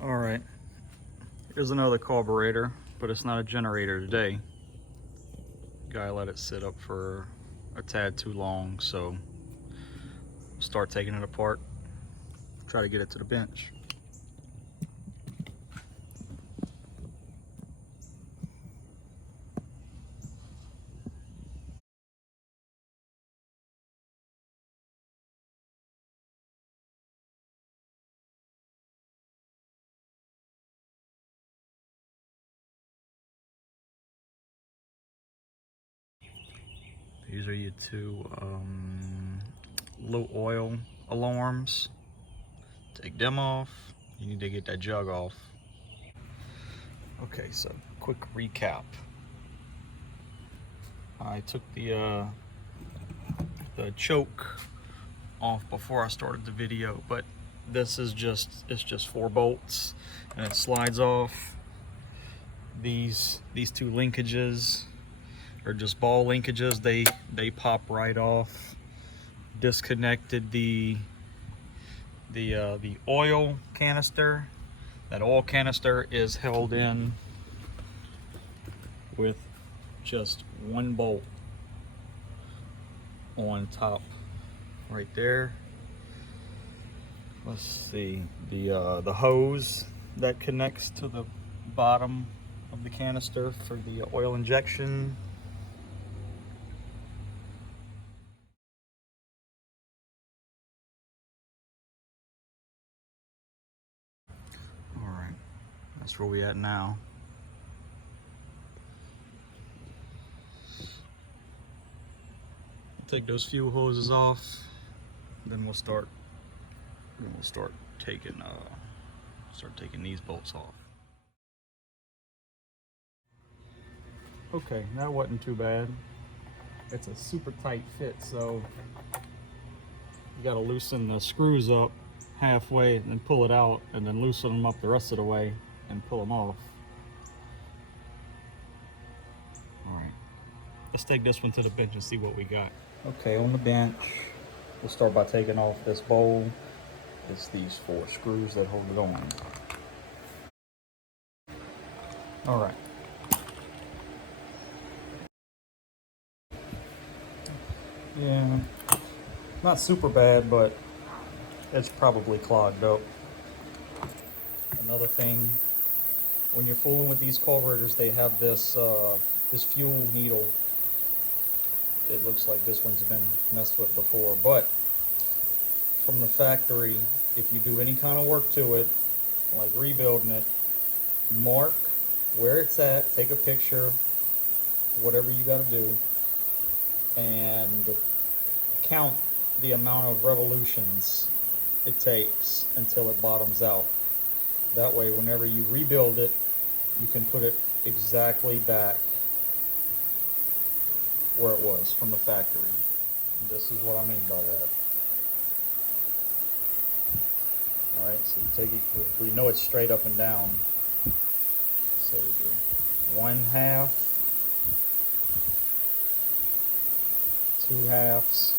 All right, here's another carburetor, but it's not a generator today. Guy let it sit up for a tad too long, so start taking it apart, try to get it to the bench. These are your two low oil alarms. Take them off. You need to get that jug off. Okay, so quick recap. I took the choke off before I started the video, but this is it's just 4 bolts and it slides off. These two linkages are just ball linkages. They pop right off. Disconnected the oil canister. That oil canister is held in with just 1 bolt on top right there. Let's see, the hose that connects to the bottom of the canister for the oil injection. All right, that's where we at now. Take those fuel hoses off, then we'll start taking these bolts off. Okay, that wasn't too bad. It's a super tight fit, so you gotta loosen the screws up halfway and then pull it out, and then loosen them up the rest of the way and pull them off. All right, let's take this one to the bench and see what we got. Okay, on the bench, we'll start by taking off this bowl. It's these 4 screws that hold it on. All right. Yeah, not super bad, but it's probably clogged up. Another thing, when you're fooling with these carburetors, they have this this fuel needle. It looks like this one's been messed with before, but from the factory, if you do any kind of work to it, like rebuilding it, mark where it's at, take a picture, whatever you got to do, and count the amount of revolutions it takes until it bottoms out. That way, whenever you rebuild it, you can put it exactly back where it was from the factory. This is what I mean by that. All right, so you take it, we know it's straight up and down. So we do 1/2, 2/2.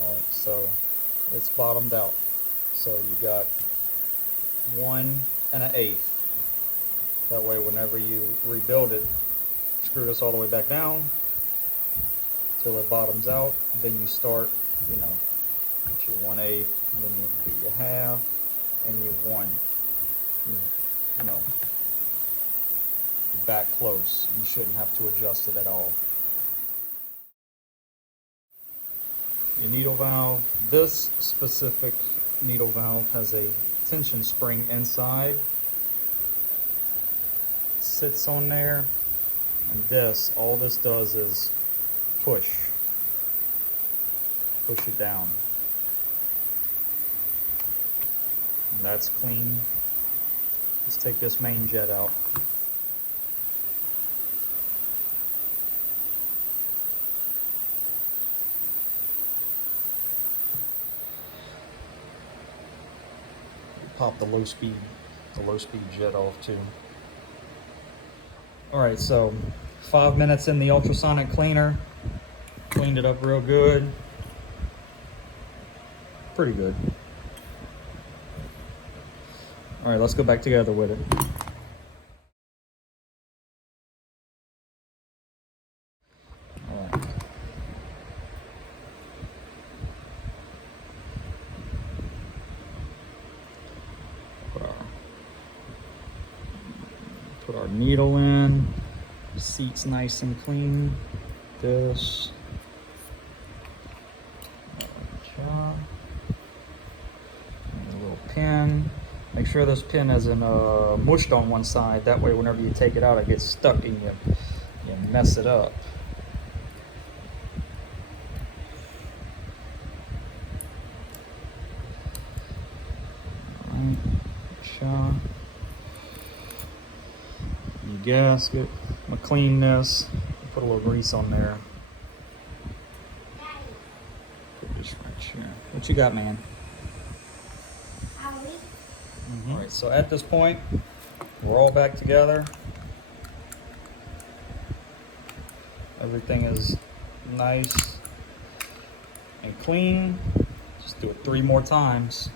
All right, so it's bottomed out. So you got 1 1/8. That way, whenever you rebuild it, screw this all the way back down till it bottoms out. Then you start, you know, get your 1/8, and then you do your 1/2 and your 1. You know, back close. You shouldn't have to adjust it at all. Your needle valve. This specific needle valve has a tension spring inside. It sits on there, and this, all this does is push it down. And that's clean. Let's take this main jet out. Pop the low speed jet off too. All right, so 5 minutes in the ultrasonic cleaner, cleaned it up real good, pretty good. All right, let's go back together with it. All right. Put our needle in. Seat's nice and clean. This. A little pin. Make sure this pin isn't mushed on one side. That way, whenever you take it out, it gets stuck and you mess it up. All right. Your gasket. I'm gonna clean this. Put a little grease on there. Put this right here. What you got, man? All right, so at this point, we're all back together. Everything is nice and clean. Just do it 3 more times.